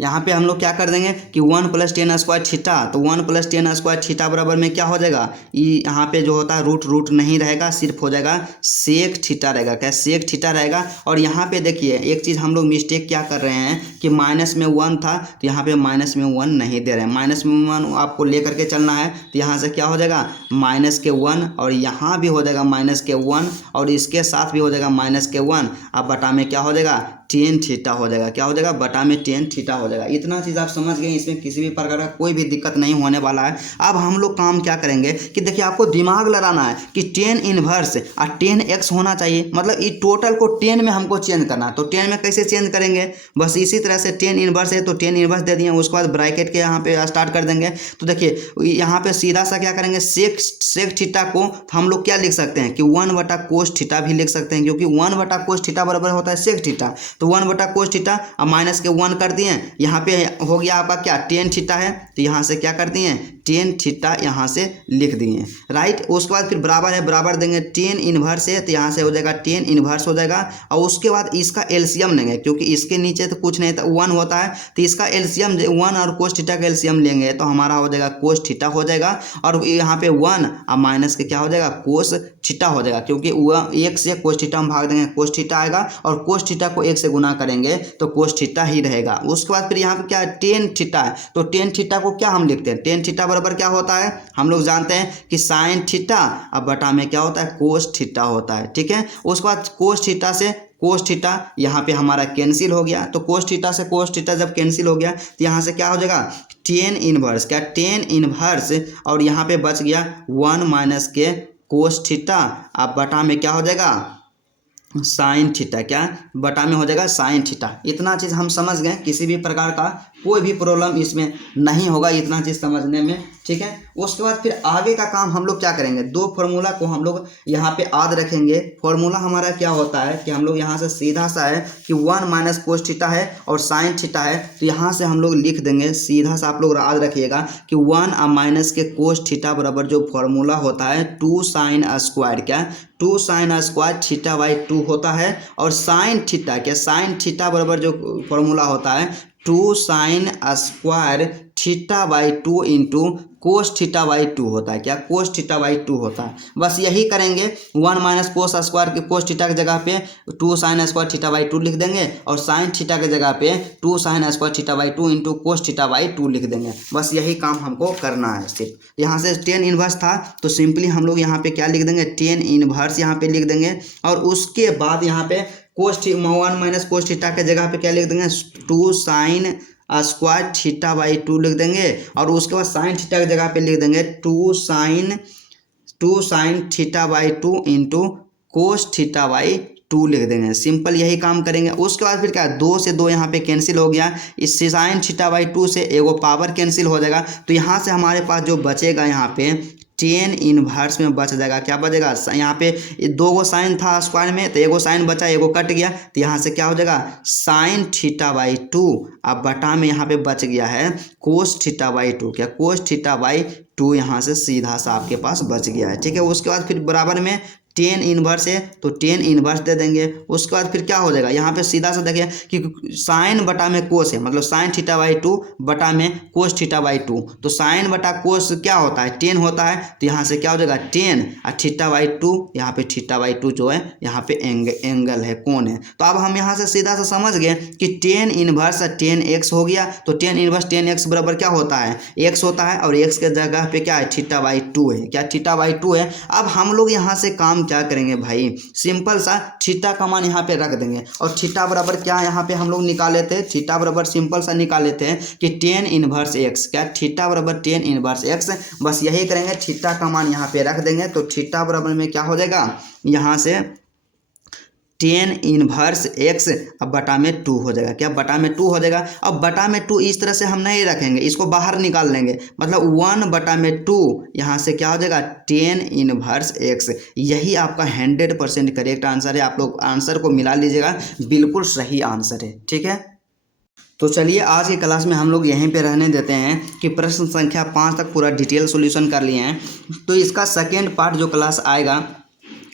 यहाँ पे हम लोग क्या कर देंगे कि 1 प्लस 10 स्क्वायर थीटा, तो 1 प्लस 10 स्क्वायर थीटा बराबर में क्या हो जाएगा, यहाँ पे जो होता है रूट नहीं रहेगा, सिर्फ हो जाएगा सेक थीटा रहेगा। क्या सेक थीटा रहेगा। और यहाँ पे देखिए एक चीज़ हम लोग मिस्टेक क्या कर रहे हैं कि माइनस में 1 था, तो यहाँ पे माइनस में 1 नहीं दे रहे हैं। माइनस में 1 आपको ले करके चलना है, तो यहाँ से क्या हो जाएगा, माइनस के 1, और यहाँ भी हो जाएगा माइनस के 1, और इसके साथ भी हो जाएगा माइनस के 1। अब बटा में क्या हो जाएगा, 10 थीटा हो जाएगा। क्या हो जाएगा, बटा में 10 थीटा हो जाएगा। इतना चीज़ आप समझ गए, इसमें किसी भी प्रकार का कोई भी दिक्कत नहीं होने वाला है। अब हम लोग काम क्या करेंगे कि देखिए, आपको दिमाग लगाना है कि 10 इन्वर्स और 10x होना चाहिए। मतलब इस टोटल को 10 में हमको चेंज करना है। तो 10 में कैसे चेंज करेंगे, बस इसी तरह से 10 इन्वर्स है तो 10 इन्वर्स दे दिए। उसके बाद ब्रैकेट के यहाँ पे स्टार्ट कर देंगे। तो देखिए यहाँ पे सीधा सा क्या करेंगे, सेक थीटा को हम लोग क्या लिख सकते हैं कि 1 बटा कोस थीटा भी लिख सकते हैं, क्योंकि 1 बटा कोस थीटा बराबर होता है सेक थीटा। तो 1/cos थीटा, अब माइनस के 1 कर दिए, यहाँ पे हो गया आपका क्या tan थीटा है, तो यहाँ से क्या कर दिए tan थीटा यहाँ से लिख दिए, राइट। उसके बाद फिर बराबर है, बराबर देंगे tan इनवर्स है, तो यहाँ से हो जाएगा tan इनवर्स हो जाएगा। और उसके बाद इसका एलसीएम लेंगे, क्योंकि इसके नीचे तो कुछ नहीं था 1 होता है, तो इसका एलसीएम 1 और cos थीटा का एलसीएम लेंगे तो हमारा हो जाएगा cos थीटा हो जाएगा। और यहाँ पे 1 और माइनस के क्या हो जाएगा cos थीटा हो जाएगा, क्योंकि 1 से cos थीटा हम भाग देंगे cos थीटा आएगा, और cos थीटा को 1 से गुना करेंगे तो cos थीटा ही रहेगा। उसके बाद फिर यहाँ पे क्या है tan थीटा है, तो tan थीटा को क्या हम लिखते हैं, tan थीटा बराबर क्या होता है, हम लोग जानते हैं कि sin थीटा, अब बटा में क्या होता है cos थीटा होता है, ठीक है। उसके बाद cos थीटा से cos थीटा यहाँ पे हमारा कैंसिल हो गया, तो cos थीटा से cos थीटा जब कैंसिल हो गया तो यहाँ से क्या हो जाएगा tan इनवर्स, क्या tan इनवर्स, और यहाँ पे बच गया 1 माइनस के cos थीटा, अब बटा में क्या हो जाएगा साइन थीटा, क्या बटा में हो जाएगा साइन थीटा। इतना चीज़ हम समझ गए, किसी भी प्रकार का कोई भी प्रॉब्लम इसमें नहीं होगा इतना चीज़ समझने में, ठीक है। उसके बाद फिर आगे का काम हम लोग क्या करेंगे, 2 फार्मूला को हम लोग यहाँ पे याद रखेंगे। फार्मूला हमारा क्या होता है कि हम लोग यहाँ से सीधा सा है कि 1 माइनस cos थीटा है और साइन थीटा है, तो यहाँ से हम लोग लिख देंगे सीधा सा, आप लोग याद रखिएगा कि 1 और माइनस के cos थीटा बराबर जो फार्मूला होता है 2 साइन स्क्वायर, क्या 2 साइन स्क्वायर थीटा बाई 2 होता है। और साइन थीटा, क्या साइन थीटा बराबर जो फार्मूला होता है 2 sine square theta by 2 into cos theta by 2 होता है, क्या कोस थीटा बाई 2 होता है। बस यही करेंगे, 1 माइनस कोस स्क्वायर के कोस थीटा की जगह पे 2 साइन स्क्वायर थीटा बाई 2 लिख देंगे, और साइन थीटा की जगह पे 2 sine square theta by 2 into cos theta by 2 लिख देंगे। बस यही काम हमको करना है। सिर्फ यहाँ से tan इनवर्स था तो सिंपली हम लोग यहाँ पे क्या लिख देंगे tan इनवर्स यहाँ पे लिख देंगे, और उसके बाद यहाँ पे कोस 1 माइनस कोस थीटा के जगह पे क्या लिख देंगे 2 साइन स्क्वायर थीटा बाई 2 लिख देंगे, और उसके बाद साइन थीटा की जगह पे लिख देंगे 2 sine theta by 2 into cos theta by 2 लिख देंगे। सिंपल यही काम करेंगे। उसके बाद फिर क्या 2 से 2 यहाँ पे कैंसिल हो गया, इस साइन थीटा बाई 2 से एगो पावर कैंसिल हो जाएगा, तो यहाँ से हमारे पास जो बचेगा यहाँ पे tan इनवर्स में बच जाएगा, क्या बचेगा यहाँ पे 2 साइन था स्क्वायर में, तो एगो साइन बचा, एगो कट गया, तो यहाँ से क्या हो जाएगा साइन थीटा बाई 2, अब बटा में यहाँ पे बच गया है कोस थीटा बाई 2, क्या कोस थीटा बाई 2 यहाँ से सीधा सा आपके पास बच गया है, ठीक है। उसके बाद फिर बराबर में tan इनवर्स है तो tan इनवर्स दे देंगे। उसके बाद फिर क्या हो जाएगा यहाँ पे सीधा सा देखिए कि साइन बटा में कोस है, मतलब साइन थीटा बाई 2 बटा में कोस थीटा बाई 2, तो साइन बटा कोस क्या होता है tan होता है, तो यहाँ से क्या हो जाएगा tan और थीटा बाई 2, यहाँ पे थीटा बाई 2 जो है यहाँ पे एंगल है, कोण है। तो अब हम यहाँ से सीधा सा समझ गए कि tan इनवर्स tan x हो गया, तो tan इनवर्स tan x बराबर क्या होता है x होता है, और x के जगह पे क्या है थीटा बाई 2 है, क्या थीटा बाई 2 है। अब हम लोग यहाँ से काम क्या करेंगे भाई, सिंपल सा थीटा का मान यहाँ पे रख देंगे, और थीटा बराबर क्या यहाँ पे हम लोग निकाले थे, थीटा बराबर सिंपल सा निकाले थे कि tan इनवर्स x, क्या थीटा बराबर tan इनवर्स x। बस यही करेंगे, थीटा का मान यहाँ पे रख देंगे, तो थीटा बराबर में क्या हो जाएगा यहाँ से tan इनवर्स x अब बटा में 2 हो जाएगा, क्या बटा में 2 हो जाएगा। अब बटा में 2 इस तरह से हम नहीं रखेंगे, इसको बाहर निकाल लेंगे, मतलब 1 बटा में 2 यहाँ से क्या हो जाएगा tan इनवर्स x। यही आपका 100% करेक्ट आंसर है, आप लोग आंसर को मिला लीजिएगा, बिल्कुल सही आंसर है, ठीक है। तो चलिए आज की क्लास में हम लोग यहीं पे रहने देते हैं कि प्रश्न संख्या 5 तक पूरा डिटेल सॉल्यूशन कर लिए हैं। तो इसका सेकेंड पार्ट जो क्लास आएगा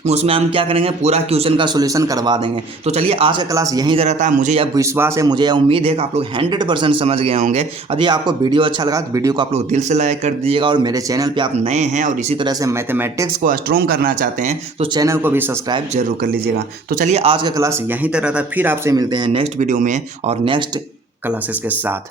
उसमें हम क्या करेंगे पूरा क्वेश्चन का सॉल्यूशन करवा देंगे। तो चलिए आज का क्लास यहीं से रहता है। मुझे यह विश्वास है, मुझे यह उम्मीद है कि आप लोग 100% समझ गए होंगे। यदि आपको वीडियो अच्छा लगा तो वीडियो को आप लोग दिल से लाइक कर दीजिएगा, और मेरे चैनल पे आप नए हैं और इसी तरह से मैथमेटिक्स को स्ट्रॉन्ग करना चाहते हैं तो चैनल को भी सब्सक्राइब जरूर कर लीजिएगा। तो चलिए आज का क्लास यहीं तक रहता है, फिर आपसे मिलते हैं नेक्स्ट वीडियो में और नेक्स्ट क्लासेस के साथ।